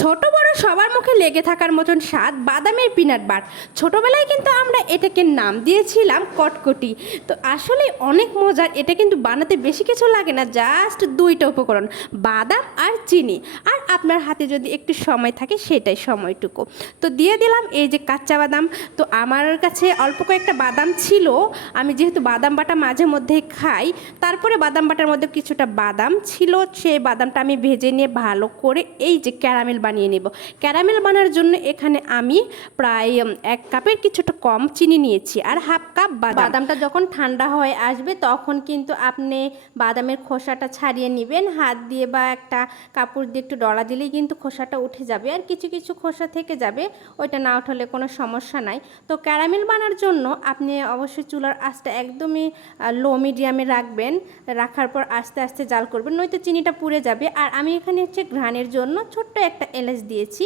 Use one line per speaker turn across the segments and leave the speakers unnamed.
ছোট বড় সবার মুখে লেগে থাকার মতন স্বাদ বাদামের পিনাট বার ছোটোবেলায় কিন্তু আমরা এটাকে নাম দিয়েছিলাম কটকটি। তো আসলে অনেক মজার, এটা কিন্তু বানাতে বেশি কিছু লাগে না, জাস্ট দুইটা উপকরণ, বাদাম আর চিনি। আর আপনার হাতে যদি একটু সময় থাকে সেটাই সময়টুকু। তো দিয়ে দিলাম এই যে কাঁচা বাদাম। তো আমার কাছে অল্প কয়েকটা বাদাম ছিল, আমি যেহেতু বাদাম বাটা মাঝে মধ্যেই খাই, তারপরে বাদাম বাটার মধ্যে কিছুটা বাদাম ছিল, সেই বাদামটা আমি ভেজে নিয়ে ভালো করে এই যে ক্যারামেল বানিয়ে নেব। ক্যারামেল বানার জন্য এখানে আমি প্রায় এক কাপের কিছুটা কম চিনি নিয়েছি আর হাফ কাপ বাদাম। বাদামটা যখন ঠান্ডা হয়ে আসবে তখন কিন্তু আপনি বাদামের খোসাটা ছাড়িয়ে নেবেন। হাত দিয়ে বা একটা কাপড় দিয়ে একটু ডলা দিলেই কিন্তু খোসাটা উঠে যাবে আর কিছু কিছু খোসা থেকে যাবে, ওইটা না উঠলে কোনো সমস্যা নাই। তো ক্যারামেল বানার জন্য আপনি অবশ্যই চুলার আঁচটা একদমই লো মিডিয়ামে রাখবেন। রাখার পর আস্তে আস্তে জাল করবেন, নয়তো চিনিটা পুড়ে যাবে। আর আমি এখানে হচ্ছে ঘ্রাণের জন্য ছোট্ট একটা এলাচ দিয়েছি।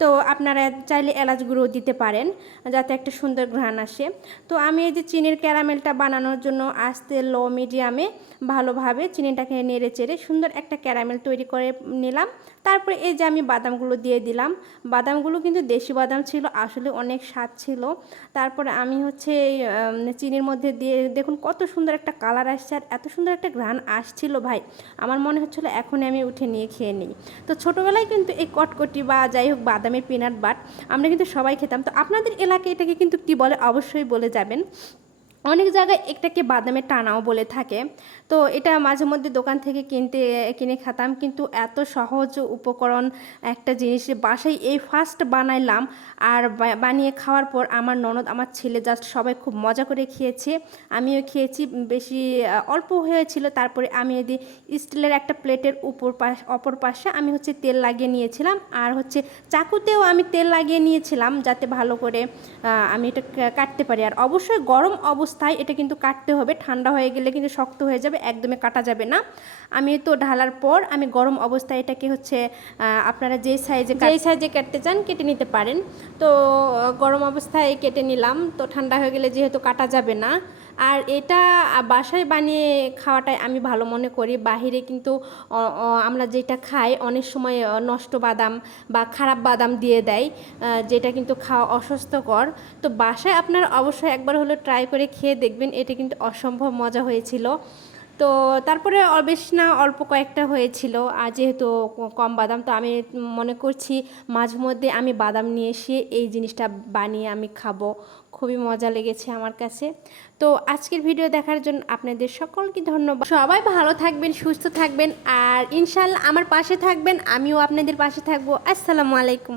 তো আপনারা চাইলে এলাচ গুঁড়ো দিতে পারেন যাতে একটা সুন্দর ঘ্রাণ আসে। তো আমি এই যে চিনির ক্যারামেলটা বানানোর জন্য আস্তে লো মিডিয়ামে ভালোভাবে চিনিটাকে নেড়ে চেড়ে সুন্দর একটা ক্যারামেল তৈরি করে নিলাম। তারপরে এই যে আমি বাদামগুলো দিয়ে দিলাম। বাদামগুলো কিন্তু দেশি বাদাম ছিল, আসলে অনেক স্বাদ ছিল। তারপরে আমি হচ্ছে চিনির মধ্যে দিয়ে দেখুন কত সুন্দর একটা কালার আসছে আর এত সুন্দর একটা ঘ্রাণ আসছিল ভাই। আমার মনে হচ্ছিল এখনই আমি উঠে নিয়ে খেয়ে নিই। তো ছোটোবেলায় কিন্তু এই কটকটি বা যাই হোক বাদামের পিনাট বাট আমরা কিন্তু সবাই খেতাম। তো আপনাদের এলাকায় এটাকে কিন্তু কী বলে? অবশ্যই বলে যাবেন। অনেক জায়গায় এটাকে বাদামের টানাও বলে থাকে। তো এটা মাঝে মধ্যে দোকান থেকে কিনতে, কিনে খেতাম। কিন্তু এত সহজ উপকরণ একটা জিনিস, বাসায় এই ফার্স্ট বানাইলাম। আর বানিয়ে খাওয়ার পর আমার ননদ, আমার ছেলে জাস্ট সবাই খুব মজা করে খেয়েছে। আমিও খেয়েছি, বেশি, অল্প হয়েছিল। তারপরে আমি যদি স্টিলের একটা প্লেটের উপর পাশ, অপর পাশে আমি হচ্ছে তেল লাগিয়ে নিয়েছিলাম। আর হচ্ছে চাকুতেও আমি তেল লাগিয়ে নিয়েছিলাম যাতে ভালো করে আমি এটা কাটতে পারি। আর অবশ্যই গরম অবস্থায় এটা কিন্তু কাটতে হবে ঠান্ডা হয়ে গেলে কিন্তু শক্ত হয়ে যাবে একদমই কাটা যাবে না। আমি তো ঢালার পর আমি গরম অবস্থায় এটাকে হচ্ছে আপনারা যে সাইজে যেই সাইজে কাটতে চান কেটে নিতে পারেন। তো গরম অবস্থায় কেটে নিলাম। তো ঠান্ডা হয়ে গেলে যেহেতু কাটা যাবে না আর এটা বাসায় বানিয়ে খাওয়াটাই আমি ভালো মনে করি। বাহিরে কিন্তু আমরা যেটা খাই অনেক সময় নষ্ট বাদাম বা খারাপ বাদাম দিয়ে দেয় যেটা কিন্তু খাওয়া অস্বাস্থ্যকর। তো বাসায় আপনার অবশ্যই একবার হলো ট্রাই করে খেয়ে দেখবেন, এটা কিন্তু অসম্ভব মজা হয়েছিল। তো তারপরে বেশ না অল্প কয়েকটা হয়েছিল। আর যেহেতু কম বাদাম, তো আমি মনে করছি মাঝে মধ্যে আমি বাদাম নিয়ে এসে এই জিনিসটা বানিয়ে আমি খাব। খুবই মজা লেগেছে আমার কাছে। তো আজকের ভিডিও দেখার জন্য আপনাদের সকলকে ধন্যবাদ। সবাই ভালো থাকবেন, সুস্থ থাকবেন, আর ইনশাল্লাহ আমার পাশে থাকবেন, আমিও আপনাদের পাশে থাকব। আসসালামু আলাইকুম।